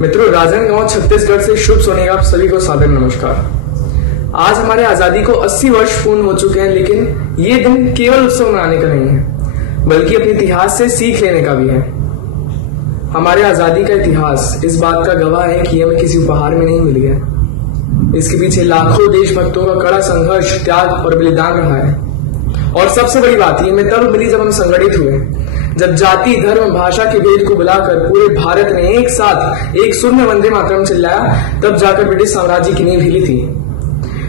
मित्रों, राजनांदगांव छत्तीसगढ़ से शुभ सोनेगा आप सभी को सादर नमस्कार। आज हमारे आजादी को 80 वर्ष पूर्ण हो चुके हैं, लेकिन ये दिन केवल उत्सव मनाने का नहीं है, बल्कि अपने इतिहास से सीख लेने का भी है। हमारे आजादी का इतिहास इस बात का गवाह है कि हमें किसी उपहार में नहीं मिली है। इसके पीछे लाखों देशभक्तों का कड़ा संघर्ष, त्याग और बलिदान रहा है। और सबसे बड़ी बात ये हमें तब मिली जब हम संगठित हुए, जब जाति, धर्म, भाषा के भेद को बुलाकर पूरे भारत ने एक साथ एक सुर में वंदे मातरम चिल्लाया, तब जाकर ब्रिटिश साम्राज्य की नींव हिली थी।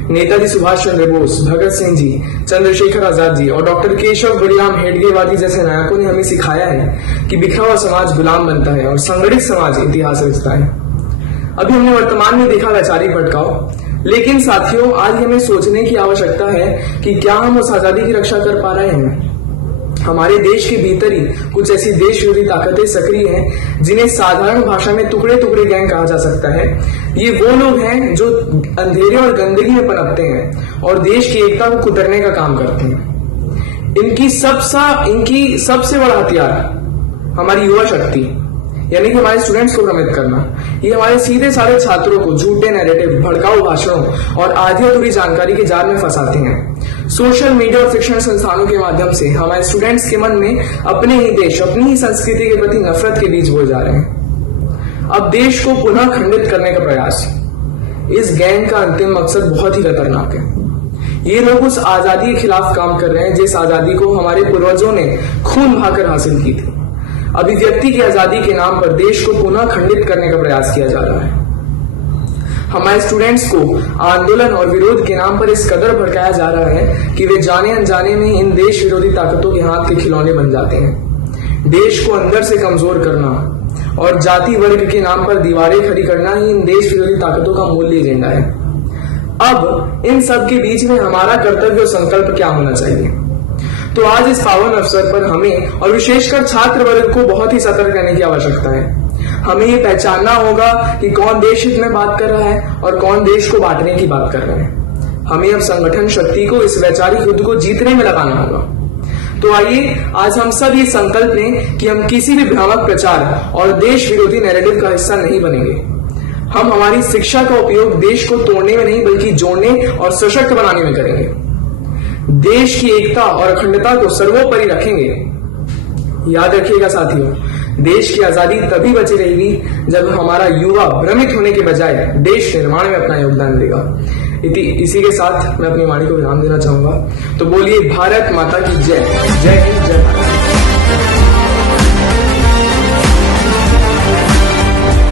नेताजी सुभाष चंद्र बोस, भगत सिंह जी, चंद्रशेखर आजाद जी और डॉक्टर केशव बड़ियाम हेडगेवार जैसे नायकों ने हमें सिखाया है कि बिखरा हुआ समाज गुलाम बनता है और संगठित समाज इतिहास रचता है। अभी हमने वर्तमान में देखा वैचारिक भटकाव, लेकिन साथियों आज हमें सोचने की आवश्यकता है कि क्या हम उस आजादी की रक्षा कर पा रहे हैं। हमारे देश के भीतर ही कुछ ऐसी देश विरोधी ताकतें सक्रिय हैं जिन्हें साधारण भाषा में टुकड़े टुकड़े गैंग कहा जा सकता है। ये वो लोग हैं जो अंधेरे और गंदगी में पनपते हैं और देश की एकता को कुतरने का काम करते हैं। इनकी सबसे बड़ा हथियार हमारी युवा शक्ति, यानी कि हमारे स्टूडेंट्स को भ्रमित करना। ये हमारे सीधे सारे छात्रों को झूठे नैरेटिव, भड़काऊ भाषणों और आधी अधूरी जानकारी के जाल में फंसाते हैं। सोशल मीडिया और शिक्षण संस्थानों के माध्यम से हमारे स्टूडेंट्स के मन में अपने ही देश, अपनी ही संस्कृति के प्रति नफरत के बीज बोए जा रहे हैं। अब देश को पुनः खंडित करने का प्रयास, इस गैंग का अंतिम मकसद बहुत ही खतरनाक है। ये लोग उस आजादी के खिलाफ काम कर रहे हैं जिस आजादी को हमारे पूर्वजों ने खून बहाकर हासिल की थी। अभिव्यक्ति की आजादी के नाम पर देश को पुनः खंडित करने का प्रयास किया जा रहा है। हमारे स्टूडेंट्स को आंदोलन और विरोध के नाम पर इस कदर भड़काया जा रहा है कि वे जाने अनजाने में इन देश विरोधी ताकतों के हाथ के खिलौने बन जाते हैं। देश को अंदर से कमजोर करना और जाति वर्ग के नाम पर दीवारें खड़ी करना ही इन देश विरोधी ताकतों का मूल्य एजेंडा है। अब इन सब के बीच में हमारा कर्तव्य और संकल्प क्या होना चाहिए? तो आज इस पावन अवसर पर हमें और विशेषकर छात्र वर्ग को बहुत ही सतर्क रहने की आवश्यकता है। हमें ये पहचानना होगा कि कौन देश हित में बात कर रहा है और कौन देश को बांटने की बात कर रहा है। हमें अब संगठन शक्ति को इस वैचारिक युद्ध को जीतने में लगाना होगा। तो आइए आज हम सब ये संकल्प लें कि हम किसी भी भ्रामक प्रचार और देश विरोधी नैरेटिव का हिस्सा नहीं बनेंगे। हम हमारी शिक्षा का उपयोग देश को तोड़ने में नहीं बल्कि जोड़ने और सशक्त बनाने में करेंगे। देश की एकता और अखंडता को सर्वोपरि रखेंगे। याद रखिएगा साथियों, देश की आजादी तभी बची रहेगी जब हमारा युवा भ्रमित होने के बजाय देश निर्माण में अपना योगदान देगा। इसी के साथ मैं अपनी वाणी को विराम देना चाहूंगा। तो बोलिए भारत माता की जय। जय हिंद, जय भारत।